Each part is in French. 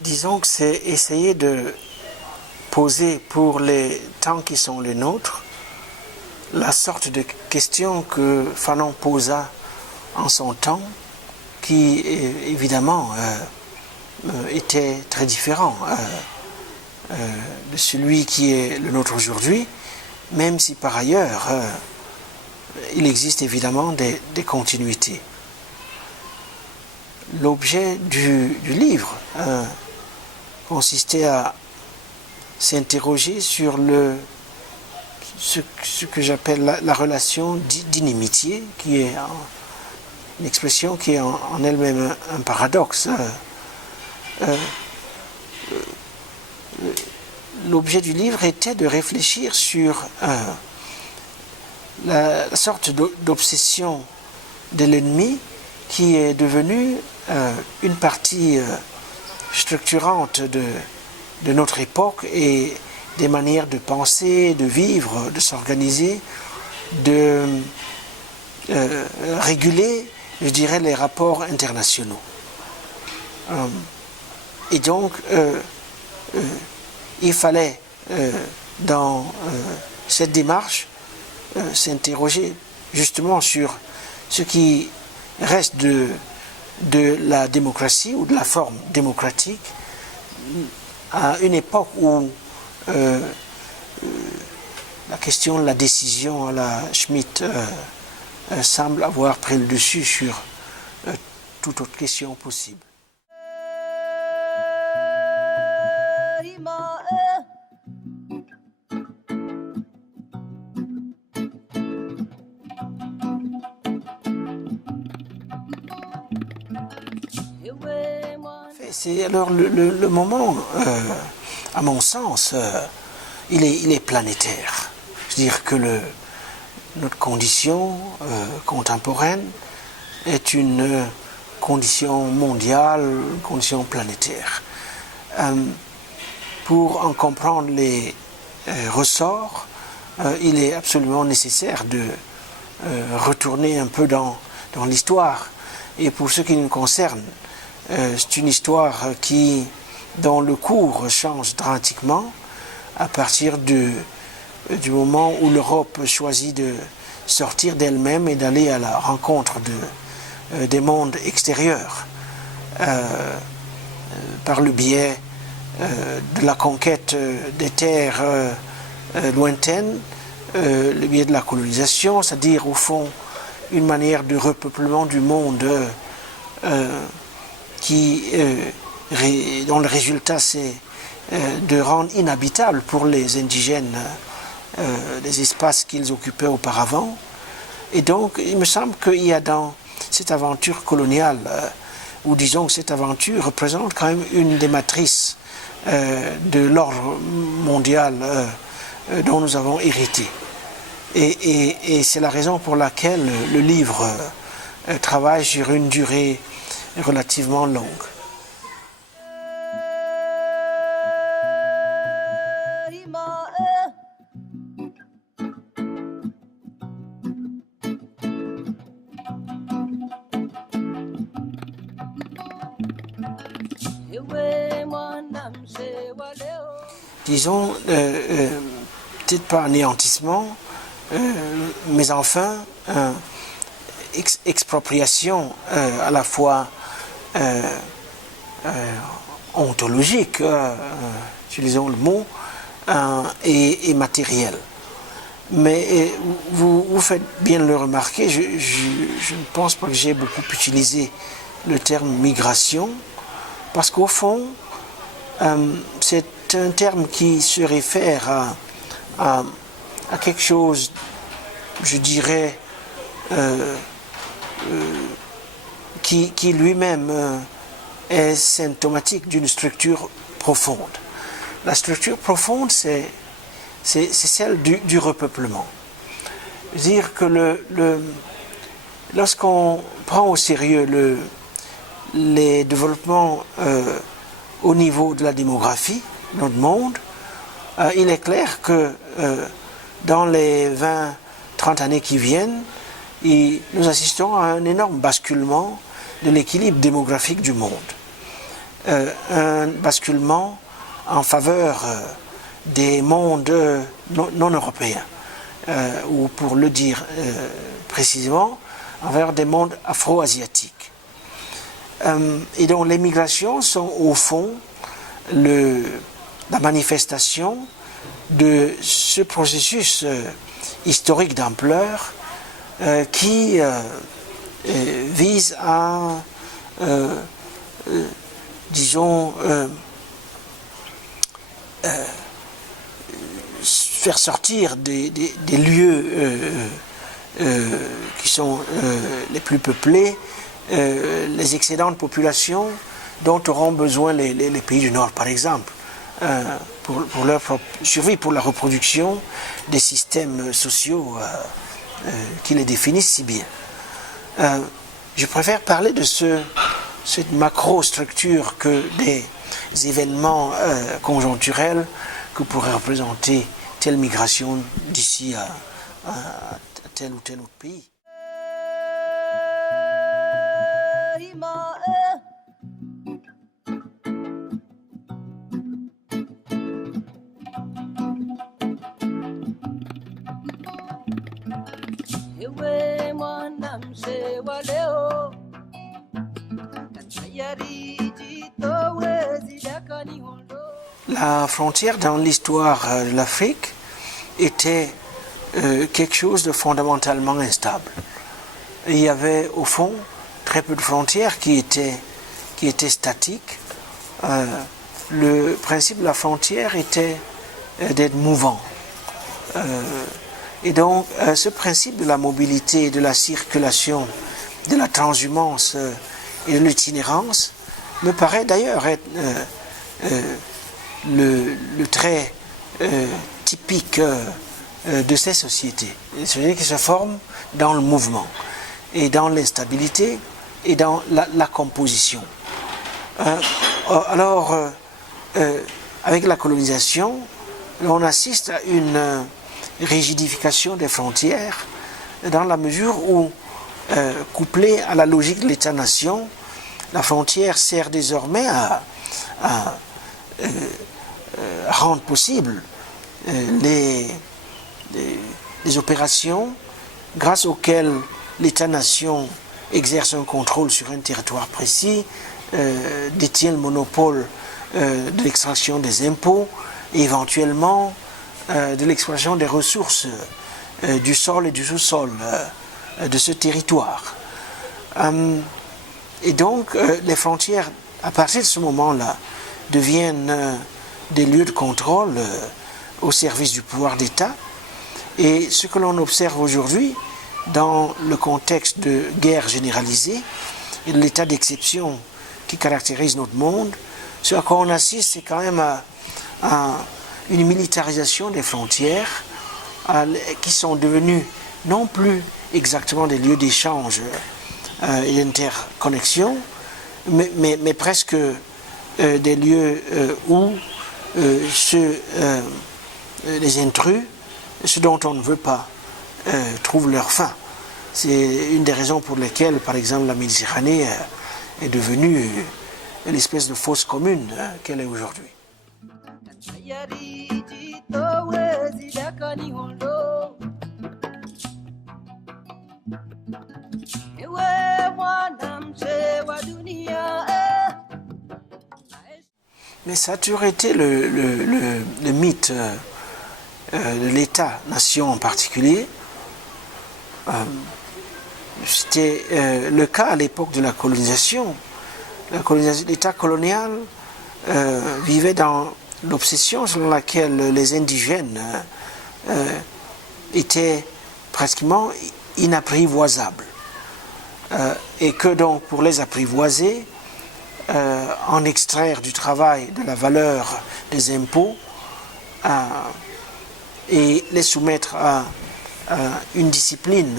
Disons que c'est essayer de poser pour les temps qui sont les nôtres la sorte de question que Fanon posa en son temps, qui évidemment était très différent de celui qui est le nôtre aujourd'hui, même si par ailleurs il existe évidemment des continuités. L'objet du livre consistait à s'interroger sur ce que j'appelle la relation d'inimitié, qui est une expression qui est en elle-même un paradoxe. L'objet du livre était de réfléchir sur la sorte d'obsession de l'ennemi qui est devenue une partie structurante de notre époque et des manières de penser, de vivre, de s'organiser, de réguler, je dirais, les rapports internationaux. Et donc, il fallait, dans cette démarche, s'interroger justement sur ce qui reste de la démocratie ou de la forme démocratique à une époque où la question de la décision à la Schmitt semble avoir pris le dessus sur toute autre question possible. C'est alors le moment, à mon sens, il est planétaire. C'est-à-dire que notre condition contemporaine est une condition mondiale, une condition planétaire. Pour en comprendre les ressorts, il est absolument nécessaire de retourner un peu dans l'histoire. Et pour ce qui nous concerne, c'est une histoire dont le cours change dramatiquement à partir du moment où l'Europe choisit de sortir d'elle-même et d'aller à la rencontre des mondes extérieurs par le biais de la conquête des terres lointaines, le biais de la colonisation, c'est-à-dire au fond une manière de repeuplement du monde dont le résultat c'est de rendre inhabitables pour les indigènes les espaces qu'ils occupaient auparavant. Et donc il me semble qu'il y a dans cette aventure coloniale, ou disons que cette aventure représente quand même une des matrices de l'ordre mondial dont nous avons hérité. Et c'est la raison pour laquelle le livre travaille sur une durée relativement longue. Disons, peut-être pas anéantissement, mais enfin, expropriation à la fois ontologique, utilisons le mot, et matériel. Mais vous faites bien le remarquer, je ne pense pas que j'ai beaucoup utilisé le terme migration, parce qu'au fond, c'est un terme qui se réfère à quelque chose, je dirais, qui lui-même est symptomatique d'une structure profonde. La structure profonde, c'est celle du repeuplement. dire que lorsqu'on prend au sérieux les développements au niveau de la démographie dans le monde, il est clair que dans les 20-30 années qui viennent, nous assistons à un énorme basculement de l'équilibre démographique du monde. Un basculement en faveur des mondes non européens, ou pour le dire précisément, en faveur des mondes afro-asiatiques. Et donc les migrations sont au fond la manifestation de ce processus historique d'ampleur qui vise à, disons, faire sortir des lieux qui sont les plus peuplés, les excédents de population dont auront besoin les pays du Nord, par exemple, pour leur propre survie, pour la reproduction des systèmes sociaux qui les définissent si bien. Je préfère parler de cette macro-structure que des événements conjoncturels que pourrait représenter telle migration d'ici à tel ou tel autre pays. La frontière dans l'histoire de l'Afrique était quelque chose de fondamentalement instable. Il y avait au fond très peu de frontières qui étaient statiques. Le principe de la frontière était d'être mouvant. Et donc ce principe de la mobilité, de la circulation, de la transhumance et de l'itinérance me paraît d'ailleurs être le trait typique de ces sociétés. Des sociétés qui se forment dans le mouvement et dans l'instabilité et dans la composition. Alors, avec la colonisation, on assiste à une rigidification des frontières dans la mesure où, couplée à la logique de l'État-nation, la frontière sert désormais à rendre possible les opérations grâce auxquelles l'État-nation exerce un contrôle sur un territoire précis, détient le monopole de l'extraction des impôts et éventuellement de l'exploitation des ressources du sol et du sous-sol de ce territoire. Et donc les frontières, à partir de ce moment-là, deviennent des lieux de contrôle au service du pouvoir d'État. Et ce que l'on observe aujourd'hui, dans le contexte de guerre généralisée et de l'état d'exception qui caractérise notre monde, ce à quoi on assiste, c'est quand même à une militarisation des frontières qui sont devenues non plus exactement des lieux d'échange et d'interconnexion, mais presque des lieux où les intrus, ceux dont on ne veut pas, trouvent leur fin. C'est une des raisons pour lesquelles, par exemple, la Méditerranée est devenue l'espèce de fosse commune qu'elle est aujourd'hui. Mais ça a toujours été le mythe de l'État-nation en particulier. C'était le cas à l'époque de la colonisation. L'État colonial vivait dans l'obsession selon laquelle les indigènes étaient pratiquement inapprivoisables. Et que donc pour les apprivoiser, en extraire du travail de la valeur des impôts et les soumettre à une discipline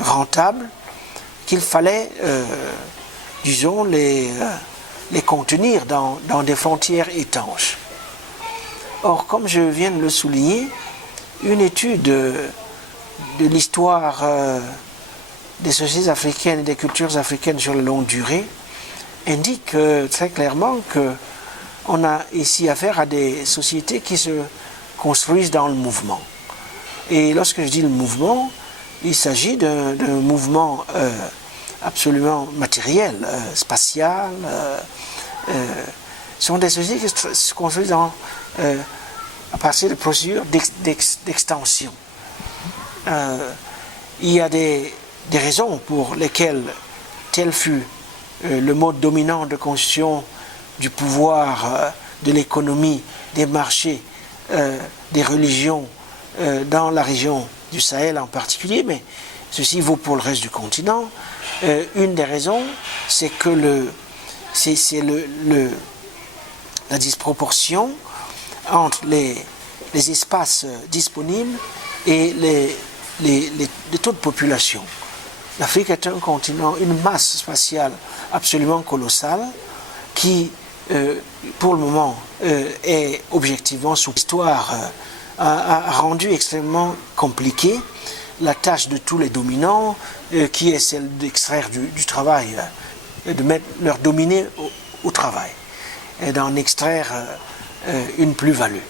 rentable, qu'il fallait, disons, les contenir dans des frontières étanches. Or, comme je viens de le souligner, une étude de l'histoire des sociétés africaines et des cultures africaines sur la longue durée indique très clairement qu'on a ici affaire à des sociétés qui se construisent dans le mouvement. Et lorsque je dis le mouvement, il s'agit d'un mouvement absolument matériel, spatial. Ce sont des sociétés qui se construisent à partir de procédures d'extension. Il y a des raisons pour lesquelles tel fut le mode dominant de constitution du pouvoir, de l'économie, des marchés, des religions dans la région du Sahel en particulier, mais ceci vaut pour le reste du continent. Une des raisons, c'est que la disproportion entre les espaces disponibles et les taux de population. L'Afrique est un continent, une masse spatiale absolument colossale qui, pour le moment, est objectivement sous histoire, a rendu extrêmement compliquée la tâche de tous les dominants, qui est celle d'extraire du travail, de mettre leur dominé au travail, et d'en extraire une plus-value.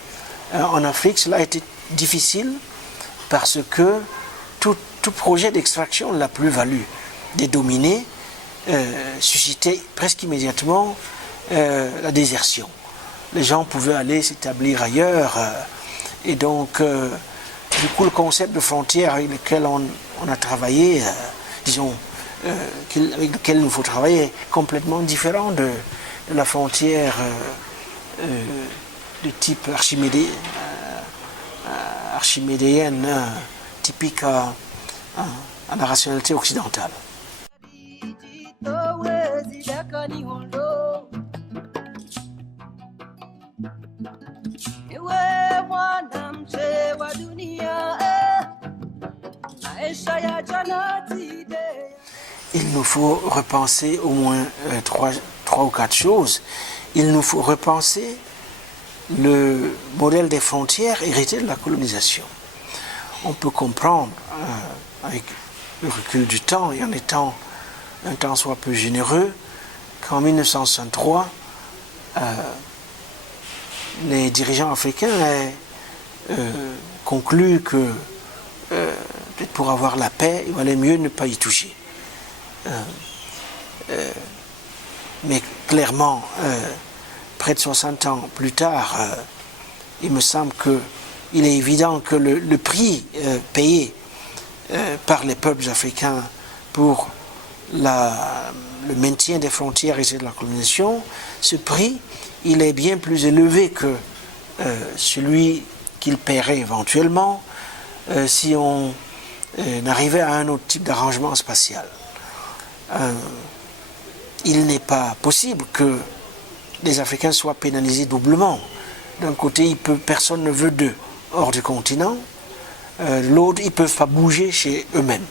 En Afrique, cela a été difficile parce que tout projet d'extraction de la plus-value des dominés suscitait presque immédiatement la désertion. Les gens pouvaient aller s'établir ailleurs et donc du coup le concept de frontière avec lequel on a travaillé, disons, avec lequel il nous faut travailler est complètement différent de la frontière de type archimédéenne typique à la rationalité occidentale. Il nous faut repenser au moins trois ou quatre choses. Il nous faut repenser le modèle des frontières hérité de la colonisation. On peut comprendre, avec le recul du temps et en étant un tant soit peu généreux, qu'en 1963, les dirigeants africains aient conclu que peut-être pour avoir la paix, il valait mieux ne pas y toucher. Mais clairement, près de 60 ans plus tard, il me semble qu'il est évident que le prix payé par les peuples africains pour le maintien des frontières et de la colonisation, ce prix, il est bien plus élevé que celui qu'ils paieraient éventuellement si on arrivait à un autre type d'arrangement spatial. Il n'est pas possible que les Africains soient pénalisés doublement. D'un côté, personne ne veut d'eux hors du continent. L'autre, ils ne peuvent pas bouger chez eux-mêmes.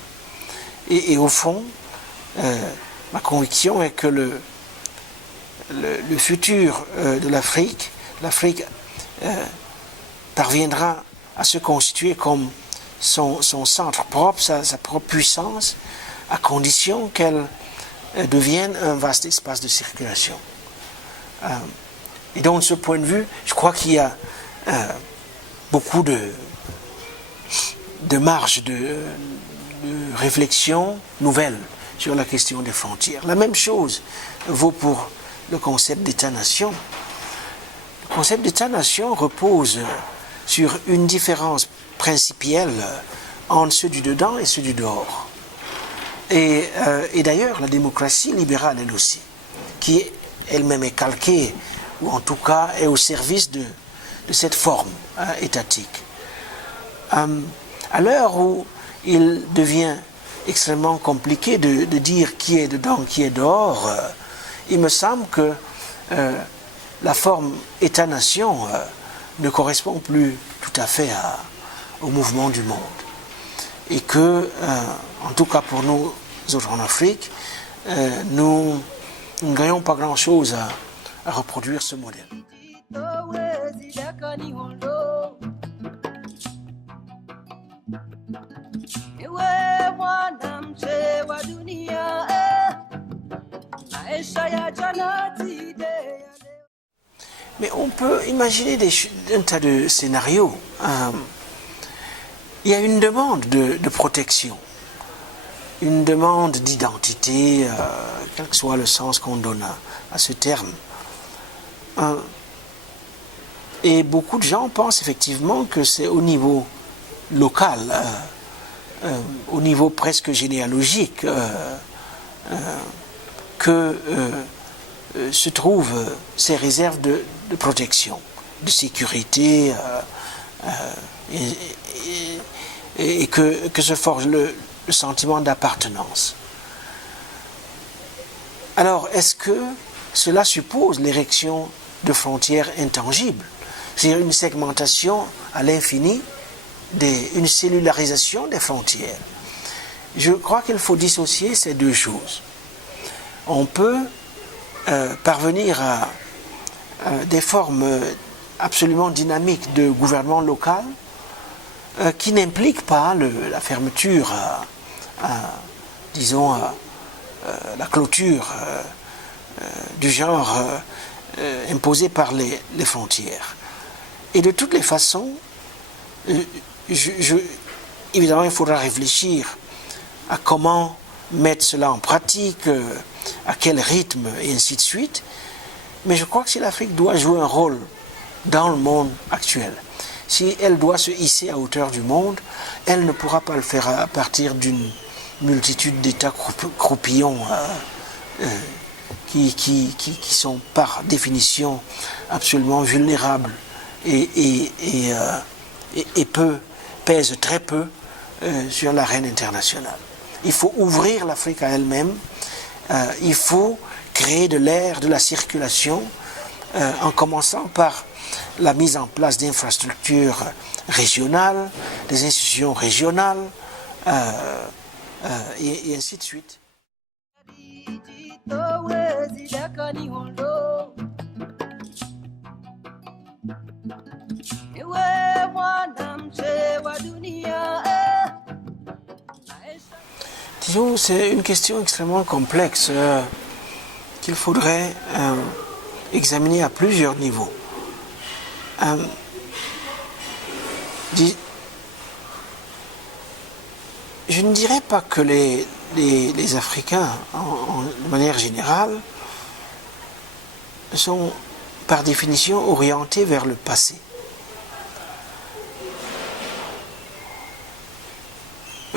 Et au fond, ma conviction est que le futur de l'Afrique parviendra à se constituer comme son centre propre, sa propre puissance, à condition qu'elle devienne un vaste espace de circulation. Et donc, de ce point de vue, je crois qu'il y a beaucoup de marge de réflexion nouvelle sur la question des frontières. La même chose vaut pour le concept d'État-nation. Le concept d'État-nation repose sur une différence principielle entre ceux du dedans et ceux du dehors. Et d'ailleurs, la démocratie libérale, elle aussi, qui elle-même est calquée, ou en tout cas est au service de cette forme étatique. À l'heure où il devient extrêmement compliqué de dire qui est dedans, qui est dehors, il me semble que la forme État-nation ne correspond plus tout à fait au mouvement du monde. Et que, en tout cas pour nous autres en Afrique, nous ne gagnons pas grand-chose à reproduire ce modèle. Mais on peut imaginer un tas de scénarios. Il y a une demande de protection, une demande d'identité, quel que soit le sens qu'on donne à ce terme. Et beaucoup de gens pensent effectivement que c'est au niveau local, au niveau presque généalogique, que se trouvent ces réserves de protection, de sécurité, et que se forge le sentiment d'appartenance. Alors, est-ce que cela suppose l'érection de frontières intangibles, c'est-à-dire une segmentation à l'infini, une cellularisation des frontières? Je crois qu'il faut dissocier ces deux choses. On peut parvenir à des formes absolument dynamiques de gouvernement local qui n'impliquent pas la fermeture, disons, la clôture du genre imposée par les frontières. Et de toutes les façons, évidemment, il faudra réfléchir à comment mettre cela en pratique, à quel rythme, et ainsi de suite. Mais je crois que si l'Afrique doit jouer un rôle dans le monde actuel, si elle doit se hisser à hauteur du monde, elle ne pourra pas le faire à partir d'une multitude d'États croupillons qui sont par définition absolument vulnérables et pèsent très peu sur l'arène internationale. Il faut ouvrir l'Afrique à elle-même, il faut créer de l'air, de la circulation, en commençant par la mise en place d'infrastructures régionales, des institutions régionales, et ainsi de suite. Disons, c'est une question extrêmement complexe qu'il faudrait examiner à plusieurs niveaux. Je ne dirais pas que les Africains, de manière générale, sont par définition orientés vers le passé.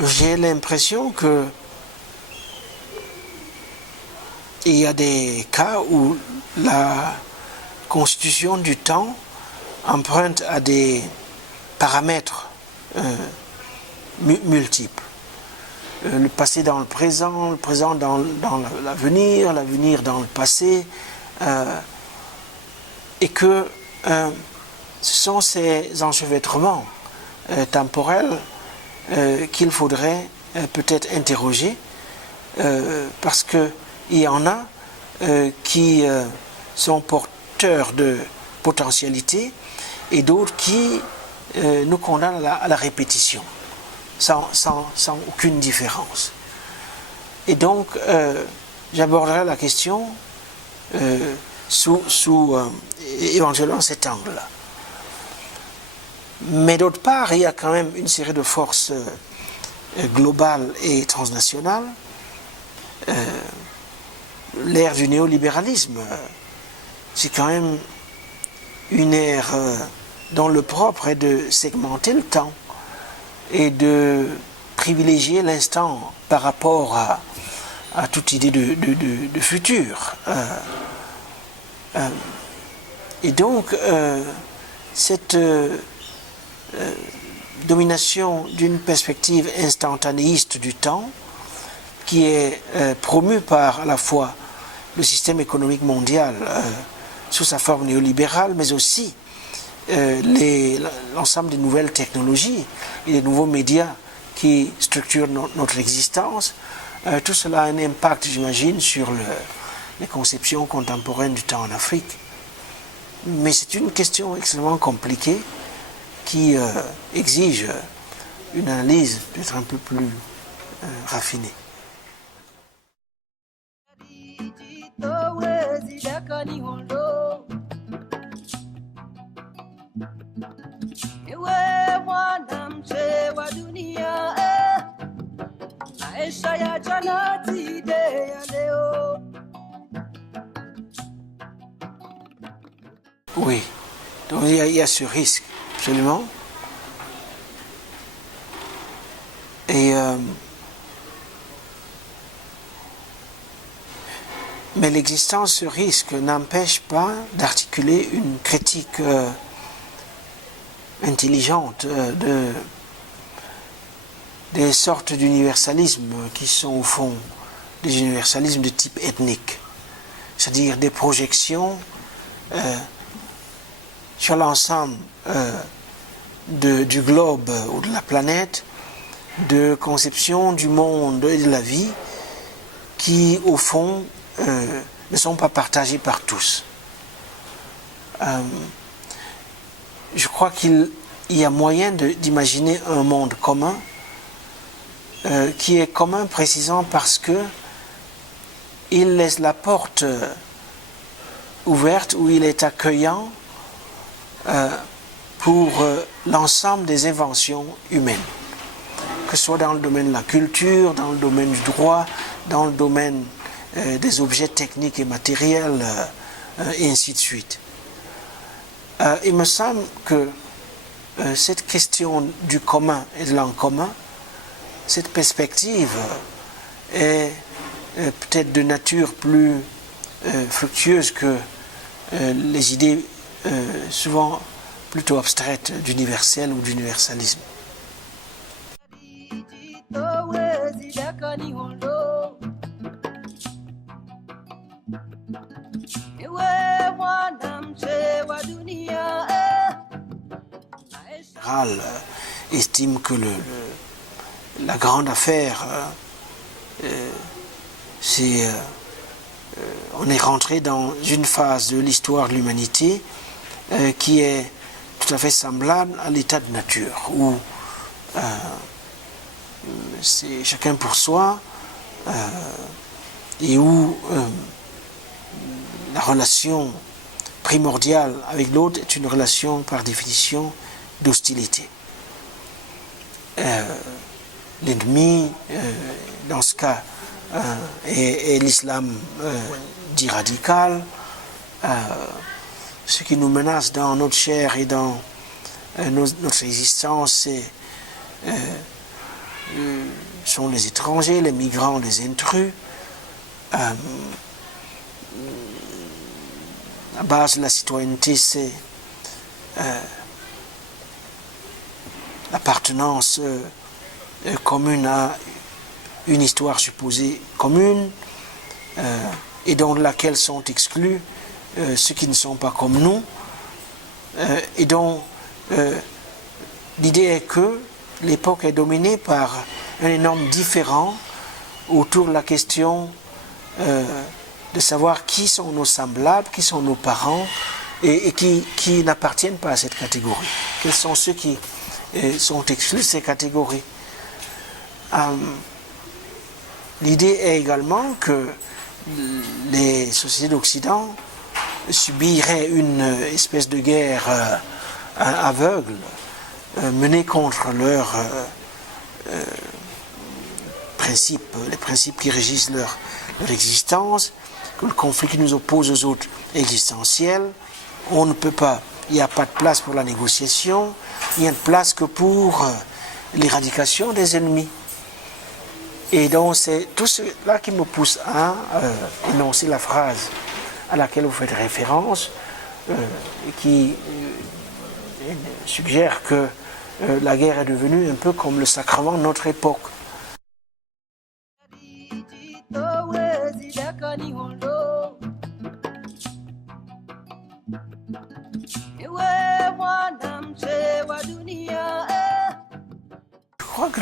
J'ai l'impression que il y a des cas où la constitution du temps emprunte à des paramètres multiples. Le passé dans le présent dans l'avenir, l'avenir dans le passé, et que ce sont ces enchevêtrements temporels qu'il faudrait peut-être interroger, parce qu'il y en a qui sont porteurs de potentialité et d'autres qui nous condamnent à la répétition, sans aucune différence. Et donc, j'aborderai la question sous éventuellement cet angle-là. Mais d'autre part, il y a quand même une série de forces globales et transnationales. L'ère du néolibéralisme, c'est quand même une ère dont le propre est de segmenter le temps et de privilégier l'instant par rapport à toute idée de futur. Et donc, cette domination d'une perspective instantanéiste du temps, qui est promue par à la fois le système économique mondial sous sa forme néolibérale, mais aussi l'ensemble des nouvelles technologies et des nouveaux médias qui structurent notre existence, tout cela a un impact, j'imagine, sur les conceptions contemporaines du temps en Afrique. Mais c'est une question extrêmement compliquée qui exige une analyse peut-être un peu plus raffinée. Oui, donc il y a ce risque, absolument. Et, mais l'existence de ce risque n'empêche pas d'articuler une critique intelligente des sortes d'universalisme qui sont au fond des universalismes de type ethnique, c'est-à-dire des projections sur l'ensemble du globe ou de la planète, de conception du monde et de la vie qui, au fond, ne sont pas partagées par tous. Je crois qu'il y a moyen d'imaginer un monde commun qui est commun précisément parce que il laisse la porte ouverte, où il est accueillant pour l'ensemble des inventions humaines, que ce soit dans le domaine de la culture, dans le domaine du droit, dans le domaine des objets techniques et matériels, et ainsi de suite. Il me semble que cette question du commun et de l'en commun, cette perspective est peut-être de nature plus fructueuse que les idées souvent plutôt abstraites d'universel ou d'universalisme. Estime que la grande affaire, c'est on est rentré dans une phase de l'histoire de l'humanité qui est tout à fait semblable à l'état de nature, où c'est chacun pour soi et où la relation primordiale avec l'autre est une relation par définition d'hostilité. L'ennemi, dans ce cas, est l'islam dit radical. Ce qui nous menace dans notre chair et dans notre existence, sont les étrangers, les migrants, les intrus. La base de la citoyenneté, c'est l'appartenance commune à une histoire supposée commune et dans laquelle sont exclus ceux qui ne sont pas comme nous, et dont l'idée est que l'époque est dominée par un énorme différend autour de la question de savoir qui sont nos semblables, qui sont nos parents et qui n'appartiennent pas à cette catégorie. Quels sont ceux qui sont exclus de ces catégories. L'idée est également que les sociétés d'Occident subiraient une espèce de guerre aveugle menée contre leurs principes, les principes qui régissent leur existence, que le conflit qui nous oppose aux autres est existentiel. On ne peut pas, il n'y a pas de place pour la négociation, il n'y a de place que pour l'éradication des ennemis. Et donc c'est tout cela qui me pousse à énoncer la phrase à laquelle vous faites référence, et qui suggère que la guerre est devenue un peu comme le sacrement de notre époque. Je crois que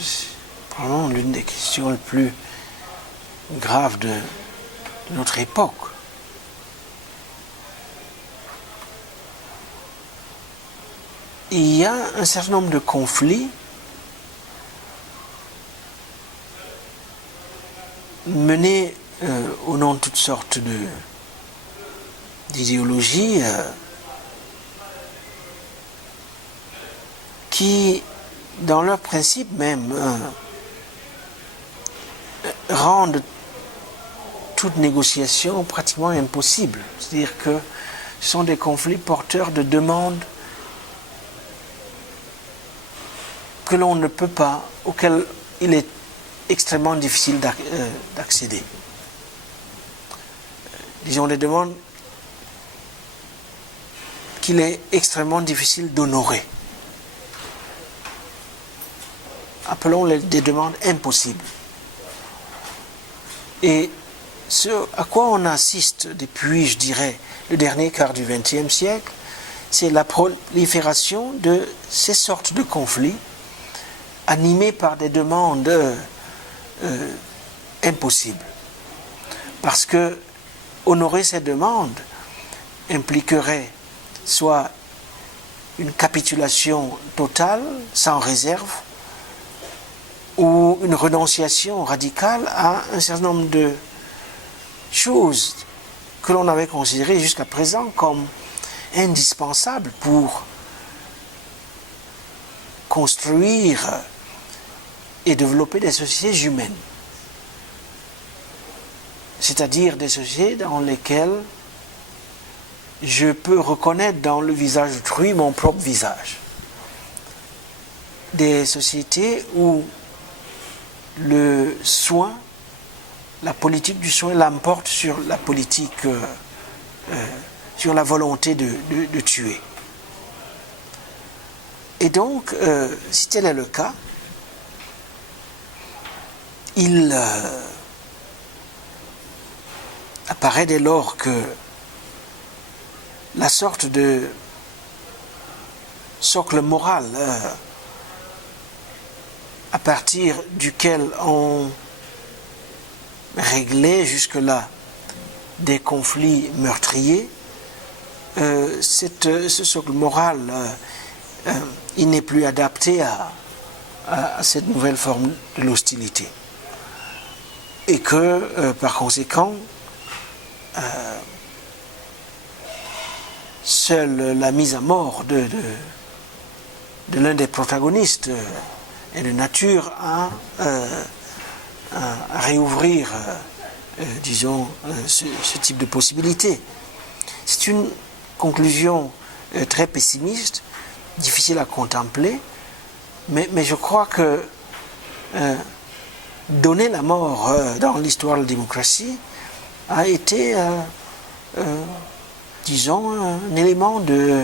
c'est probablement l'une des questions les plus graves de notre époque. Il y a un certain nombre de conflits menés au nom de toutes sortes d'idéologies qui, dans leur principe même, rendent toute négociation pratiquement impossible. C'est-à-dire que ce sont des conflits porteurs de demandes que l'on ne peut pas, auxquelles il est extrêmement difficile d'accéder. Disons des demandes qu'il est extrêmement difficile d'honorer. Appelons-les des demandes impossibles. Et ce à quoi on assiste depuis, je dirais, le dernier quart du XXe siècle, c'est la prolifération de ces sortes de conflits animés par des demandes impossibles. Parce que honorer ces demandes impliquerait soit une capitulation totale, sans réserve, ou une renonciation radicale à un certain nombre de choses que l'on avait considérées jusqu'à présent comme indispensables pour construire et développer des sociétés humaines. C'est-à-dire des sociétés dans lesquelles je peux reconnaître dans le visage d'autrui mon propre visage. Des sociétés où le soin, la politique du soin l'emporte sur la politique, sur la volonté de tuer. Et donc, si tel est le cas, il apparaît dès lors que la sorte de socle moral à partir duquel on réglait jusque-là des conflits meurtriers, ce socle moral, il n'est plus adapté à cette nouvelle forme de l'hostilité. Et que, par conséquent, seule la mise à mort de l'un des protagonistes est de nature à réouvrir, disons, ce type de possibilité. C'est une conclusion très pessimiste, difficile à contempler, mais je crois que donner la mort dans l'histoire de la démocratie a été, disons, un élément qui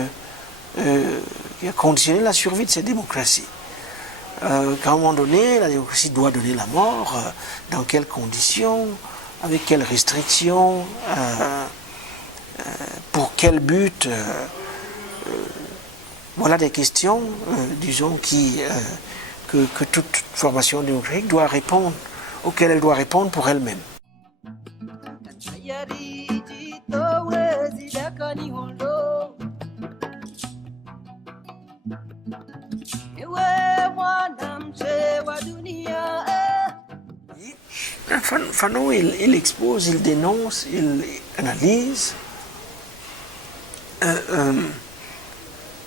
a conditionné la survie de cette démocratie. Qu'à un moment donné, la démocratie doit donner la mort, dans quelles conditions, avec quelles restrictions, pour quel but. Voilà des questions, disons, que toute formation démocratique doit répondre, auxquelles elle doit répondre pour elle-même. Fanon, il expose, il dénonce, il analyse,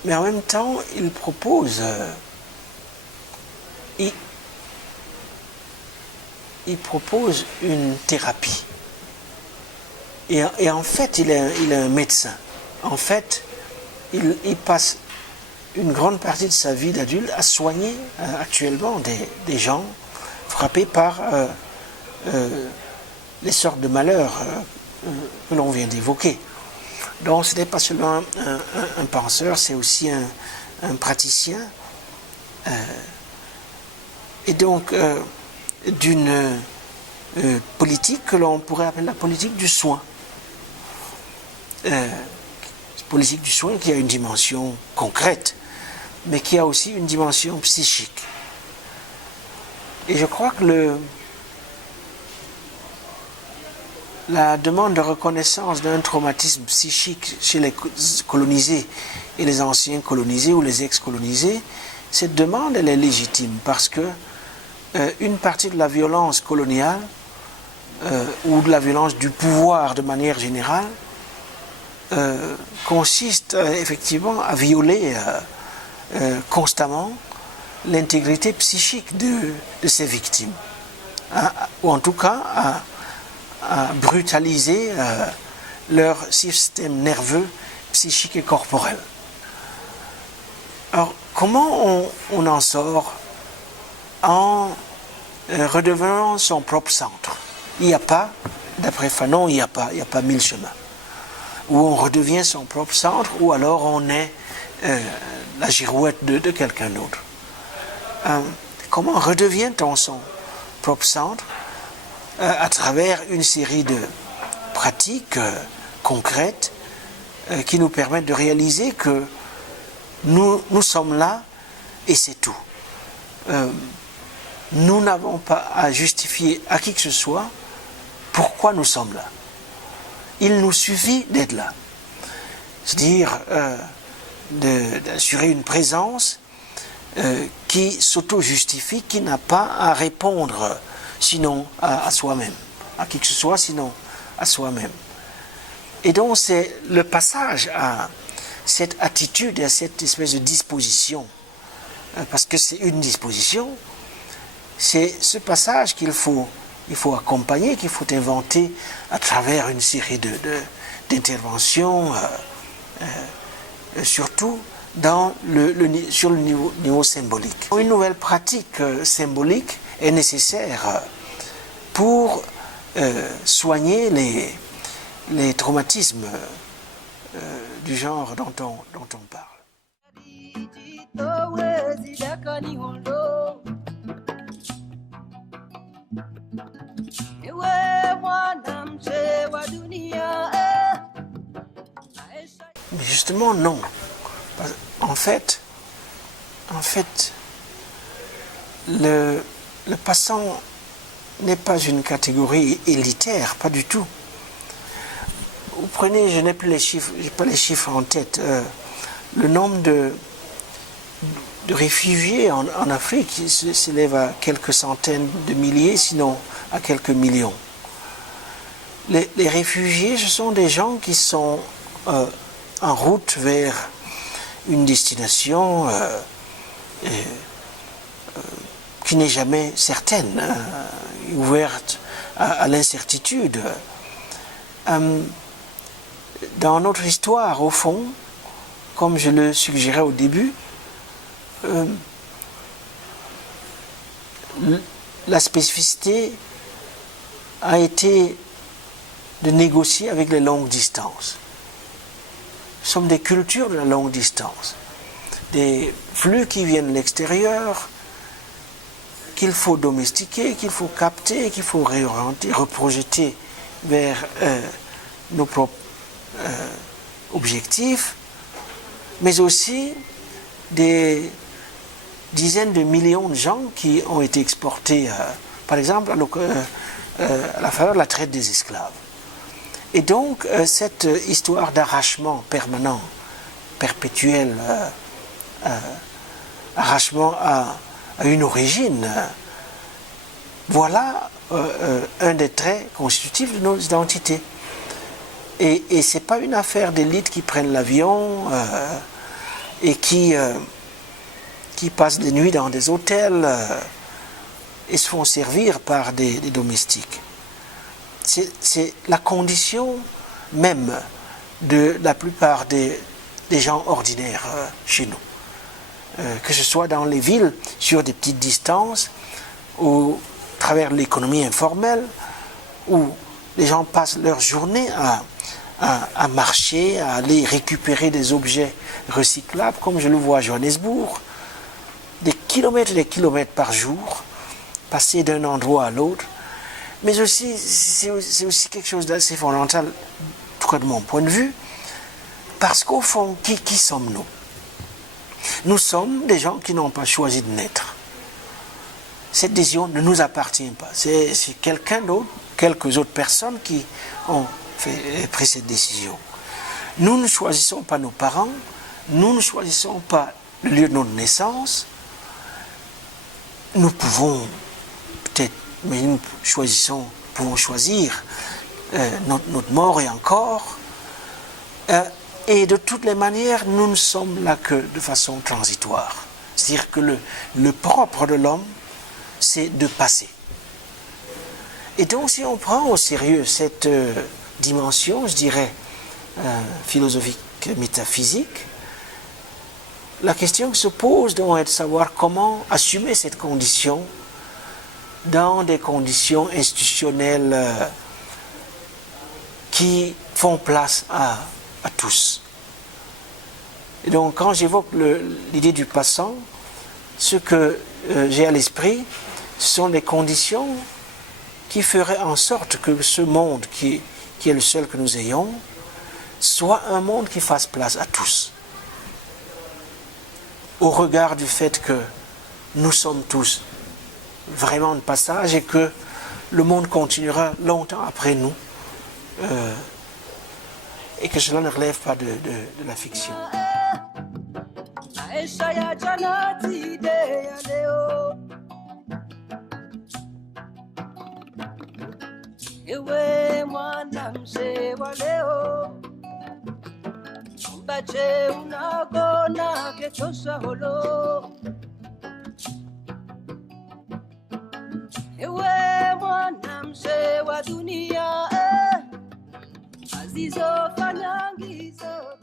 mais en même temps, il propose, il propose une thérapie. Et en fait, il est un médecin. En fait, il passe une grande partie de sa vie d'adulte à soigner actuellement des gens frappés par les sortes de malheurs que l'on vient d'évoquer. Donc ce n'est pas seulement un penseur, c'est aussi un praticien. Et donc d'une politique que l'on pourrait appeler la politique du soin. politique du soin qui a une dimension concrète, mais qui a aussi une dimension psychique. Et je crois que la demande de reconnaissance d'un traumatisme psychique chez les colonisés et les anciens colonisés ou les ex-colonisés, cette demande, elle est légitime parce que une partie de la violence coloniale ou de la violence du pouvoir de manière générale consiste effectivement à violer constamment l'intégrité psychique de ces victimes, ou en tout cas à brutaliser leur système nerveux, psychique et corporel. Alors, comment on en sort en redevenant son propre centre? Il n'y a pas, d'après Fanon, il n'y a pas mille chemins. Où on redevient son propre centre, ou alors on est la girouette de quelqu'un d'autre. Comment redevient-on son propre centre? À travers une série de pratiques concrètes qui nous permettent de réaliser que nous sommes là et c'est tout. Nous n'avons pas à justifier à qui que ce soit pourquoi nous sommes là. Il nous suffit d'être là. C'est-à-dire d'assurer une présence qui s'auto-justifie, qui n'a pas à répondre sinon à soi-même, à qui que ce soit sinon à soi-même. Et donc c'est le passage à cette attitude, à cette espèce de disposition, parce que c'est une disposition, c'est ce passage qu'il faut accompagner, qu'il faut inventer à travers une série d'interventions, surtout sur le niveau symbolique. Une nouvelle pratique symbolique est nécessaire pour soigner les traumatismes du genre dont on parle. Mais justement, non. En fait, le passant n'est pas une catégorie élitaire, pas du tout. Vous prenez, je n'ai plus les chiffres, j'ai pas les chiffres en tête, le nombre de réfugiés en Afrique s'élève à quelques centaines de milliers, sinon à quelques millions. Les réfugiés, ce sont des gens qui sont en route vers une destination qui n'est jamais certaine, ouverte à l'incertitude. Dans notre histoire, au fond, comme je le suggérais au début, la spécificité a été de négocier avec les longues distances. Nous sommes des cultures de la longue distance, des flux qui viennent de l'extérieur, qu'il faut domestiquer, qu'il faut capter, qu'il faut réorienter, reprojeter vers nos propres objectifs, mais aussi des dizaines de millions de gens qui ont été exportés, par exemple, à la faveur de la traite des esclaves. Et donc, cette histoire d'arrachement permanent, perpétuel, arrachement à une origine, voilà un des traits constitutifs de nos identités. Et ce n'est pas une affaire d'élites qui prennent l'avion et qui passent des nuits dans des hôtels et se font servir par des domestiques. C'est la condition même de la plupart des gens ordinaires chez nous. Que ce soit dans les villes, sur des petites distances, ou à travers l'économie informelle, où les gens passent leur journée à marcher, à aller récupérer des objets recyclables, comme je le vois à Johannesburg, des kilomètres par jour, passer d'un endroit à l'autre. Mais aussi, c'est aussi quelque chose d'assez fondamental, en tout cas de mon point de vue, Parce qu'au fond, qui sommes-nous? Nous sommes des gens qui n'ont pas choisi de naître. Cette décision ne nous appartient pas. C'est quelqu'un d'autre, quelques autres personnes qui ont pris cette décision. Nous ne choisissons pas nos parents, nous ne choisissons pas le lieu de notre naissance. Nous pouvons peut-être, mais nous pouvons choisir notre mort et encore. Et de toutes les manières, nous ne sommes là que de façon transitoire. C'est-à-dire que le propre de l'homme, c'est de passer. Et donc, si on prend au sérieux cette dimension, je dirais, philosophique, métaphysique, la question qui se pose donc est de savoir comment assumer cette condition dans des conditions institutionnelles qui font place à tous. Et donc, quand j'évoque l'idée du passant, ce que j'ai à l'esprit, ce sont des conditions qui feraient en sorte que ce monde qui est le seul que nous ayons soit un monde qui fasse place à tous. Au regard du fait que nous sommes tous vraiment de passage et que le monde continuera longtemps après nous et que cela ne relève pas de la fiction. Ewe mwana mzee wa leo, mbache unagona kechosa holo. Ewe mwana mzee wa dunia, azizo fanyangizo.